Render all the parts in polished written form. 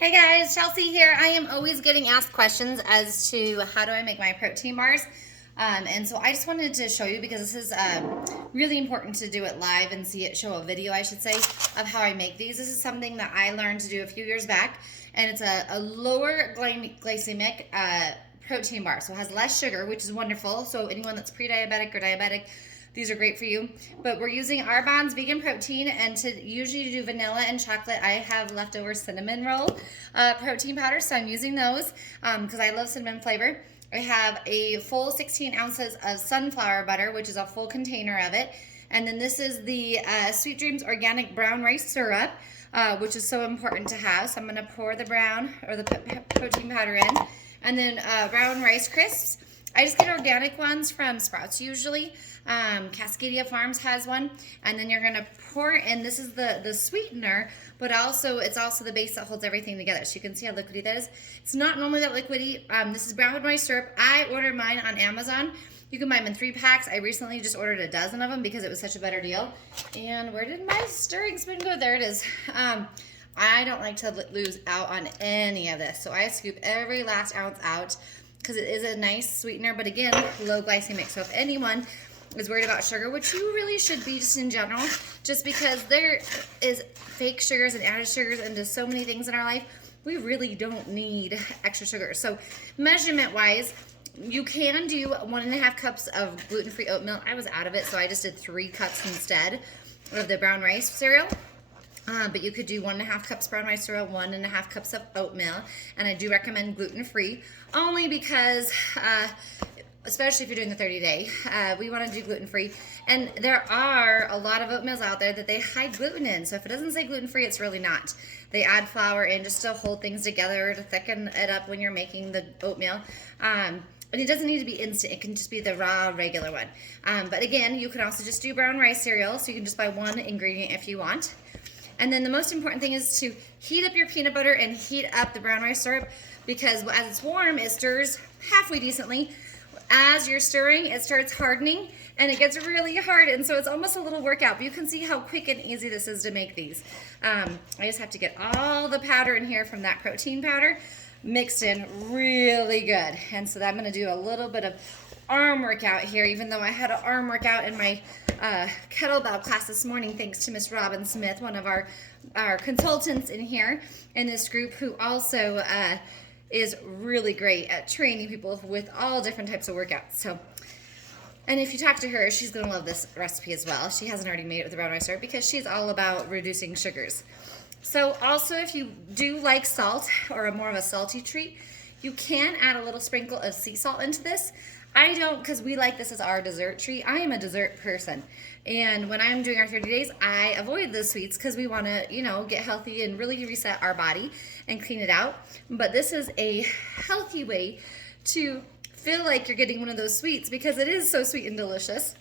Hey guys, Chelsea here. I am always getting asked questions as to how do I make my protein bars. And so I just wanted to show you because this is really important to do it live and see it, show a video I should say, of how I make these. This is something that I learned to do a few years back, and it's a lower glycemic protein bar. So it has less sugar, which is wonderful. So anyone that's pre-diabetic or diabetic, these are great for you. But we're using Arbonne's vegan protein, and to usually do vanilla and chocolate, I have leftover cinnamon roll protein powder, so I'm using those because I love cinnamon flavor. I have a full 16 ounces of sunflower butter, which is a full container of it. And then this is the Sweet Dreams organic brown rice syrup, which is so important to have. So I'm gonna pour the brown or the protein powder in. And then brown rice crisps. I just get organic ones from Sprouts usually. Cascadia Farms has one. And then you're gonna pour in, this is the sweetener, but also it's also the base that holds everything together. So you can see how liquidy that is. It's not normally that liquidy. This is brown rice syrup. I ordered mine on Amazon. You can buy them in 3 packs. I recently just ordered a dozen of them because it was such a better deal. And where did my stirring spoon go? There it is. I don't like to lose out on any of this. So I scoop every last ounce out because it is a nice sweetener, but again, low glycemic. So if anyone is worried about sugar, which you really should be just in general, just because there is fake sugars and added sugars into so many things in our life, we really don't need extra sugar. So measurement wise, you can do 1.5 cups of gluten-free oatmeal. I was out of it, so I just did 3 cups instead of the brown rice cereal. But you could do 1.5 cups brown rice cereal, 1.5 cups of oatmeal, and I do recommend gluten-free only because especially if you're doing the 30-day, we want to do gluten-free. And there are a lot of oatmeals out there that they hide gluten in. So if it doesn't say gluten-free, it's really not. They add flour in just to hold things together, to thicken it up when you're making the oatmeal. And it doesn't need to be instant. It can just be the raw, regular one. But again, you can also just do brown rice cereal. So you can just buy 1 ingredient if you want. And then the most important thing is to heat up your peanut butter and heat up the brown rice syrup, because as it's warm, it stirs halfway decently. As you're stirring, it starts hardening and it gets really hard, and so it's almost a little workout, but you can see how quick and easy this is to make these. I just have to get all the powder in here from that protein powder mixed in really good. And so I'm gonna do a little bit of arm workout here, even though I had an arm workout in my kettlebell class this morning, thanks to Miss Robin Smith, one of our consultants in here in this group, who also is really great at training people with all different types of workouts. So, and if you talk to her, she's gonna love this recipe as well. She hasn't already made it with the brown rice syrup because she's all about reducing sugars. So also, if you do like salt or more of a salty treat, you can add a little sprinkle of sea salt into this. I don't, because we like this as our dessert treat. I am a dessert person. And when I'm doing our 30 days, I avoid the sweets because we want to, you know, get healthy and really reset our body and clean it out. But this is a healthy way to feel like you're getting one of those sweets because it is so sweet and delicious.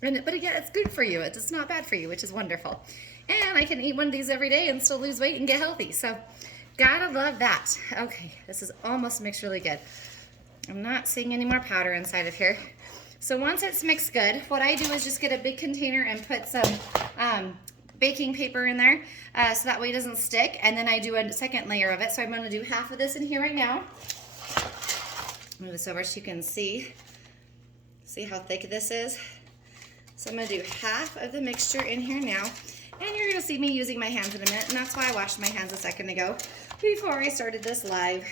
But again, it's good for you. It's not bad for you, which is wonderful. And I can eat one of these every day and still lose weight and get healthy. So gotta love that. Okay, this is almost mixed really good. I'm not seeing any more powder inside of here. So once it's mixed good, what I do is just get a big container and put some baking paper in there so that way it doesn't stick. And then I do a second layer of it. So I'm gonna do half of this in here right now. Move this over so you can see how thick this is. So I'm gonna do half of the mixture in here now. And you're gonna see me using my hands in a minute, and that's why I washed my hands a second ago before I started this live.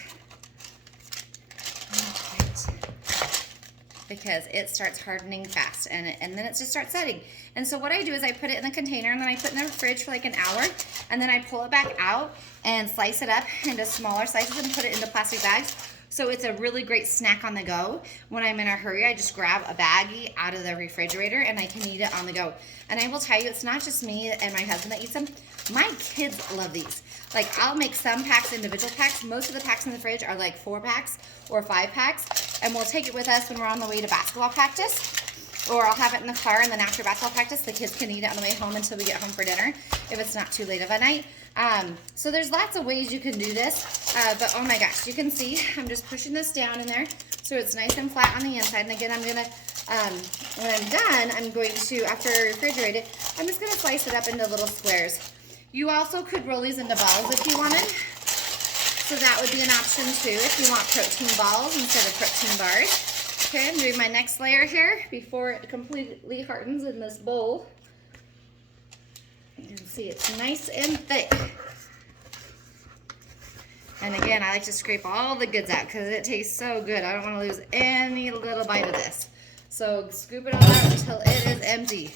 Because it starts hardening fast and then it just starts setting. And so what I do is I put it in the container and then I put it in the fridge for like an hour, and then I pull it back out and slice it up into smaller slices and put it into plastic bags. So it's a really great snack on the go. When I'm in a hurry, I just grab a baggie out of the refrigerator and I can eat it on the go. And I will tell you, it's not just me and my husband that eats them. My kids love these. Like, I'll make some packs, individual packs. Most of the packs in the fridge are like 4 packs or 5 packs. And we'll take it with us when we're on the way to basketball practice. Or I'll have it in the car, and then after basketball practice, the kids can eat it on the way home until we get home for dinner, if it's not too late of a night. So there's lots of ways you can do this. But oh my gosh, you can see I'm just pushing this down in there so it's nice and flat on the inside. And again, I'm going to, when I'm done, I'm going to, after I refrigerate it, I'm just going to slice it up into little squares. You also could roll these into balls if you wanted. So that would be an option too if you want protein balls instead of protein bars. Okay, I'm doing my next layer here before it completely hardens in this bowl. You can see it's nice and thick. And again, I like to scrape all the goods out because it tastes so good. I don't want to lose any little bite of this. So scoop it all out until it is empty.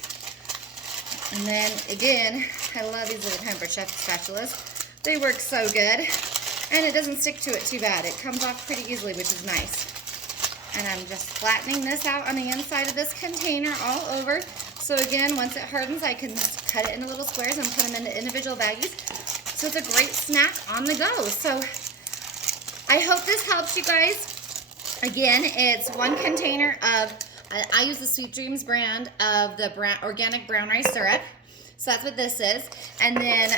And then again, I love these little Pampered Chef spatulas. They work so good. And it doesn't stick to it too bad. It comes off pretty easily, which is nice. And I'm just flattening this out on the inside of this container all over. So again, once it hardens, I can cut it into little squares and put them into individual baggies. So it's a great snack on the go. So I hope this helps you guys. Again, it's 1 container of, I use the Sweet Dreams brand of the organic brown rice syrup. So that's what this is. And then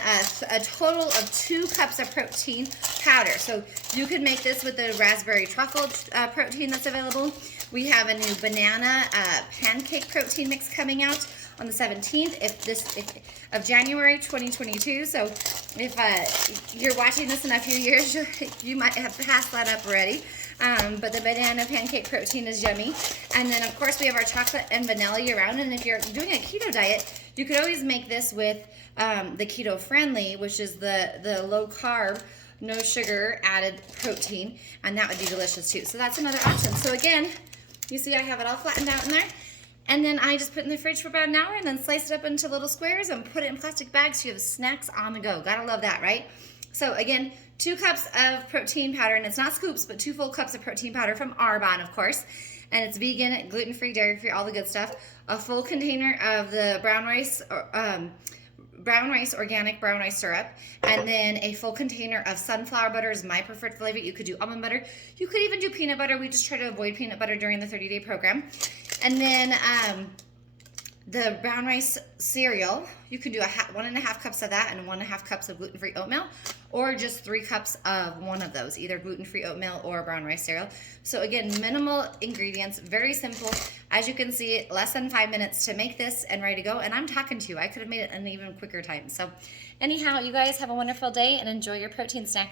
a total of 2 cups of protein powder. So you could make this with the raspberry truffle protein that's available. We have a new banana pancake protein mix coming out on the 17th of January 2022. So if you're watching this in a few years, you might have passed that up already. But the banana pancake protein is yummy. And then of course we have our chocolate and vanilla year round. And if you're doing a keto diet, you could always make this with the keto friendly, which is the low carb, no sugar added protein, and that would be delicious too. So that's another option. So again, you see I have it all flattened out in there. And then I just put it in the fridge for about an hour and then slice it up into little squares and put it in plastic bags so you have snacks on the go. Gotta love that, right? So again, 2 cups of protein powder, and it's not scoops, but 2 full cups of protein powder from Arbonne, of course. And it's vegan, gluten-free, dairy-free, all the good stuff. A full container of the brown rice organic brown rice syrup, and then a full container of sunflower butter is my preferred flavor. You could do almond butter. You could even do peanut butter. We just try to avoid peanut butter during the 30-day program. And then the brown rice cereal, you can do 1.5 cups of that and 1.5 cups of gluten-free oatmeal, or just 3 cups of one of those, either gluten-free oatmeal or brown rice cereal. So again, minimal ingredients, very simple. As you can see, less than 5 minutes to make this and ready to go. And I'm talking to you. I could have made it in an even quicker time. So anyhow, you guys have a wonderful day and enjoy your protein snacks.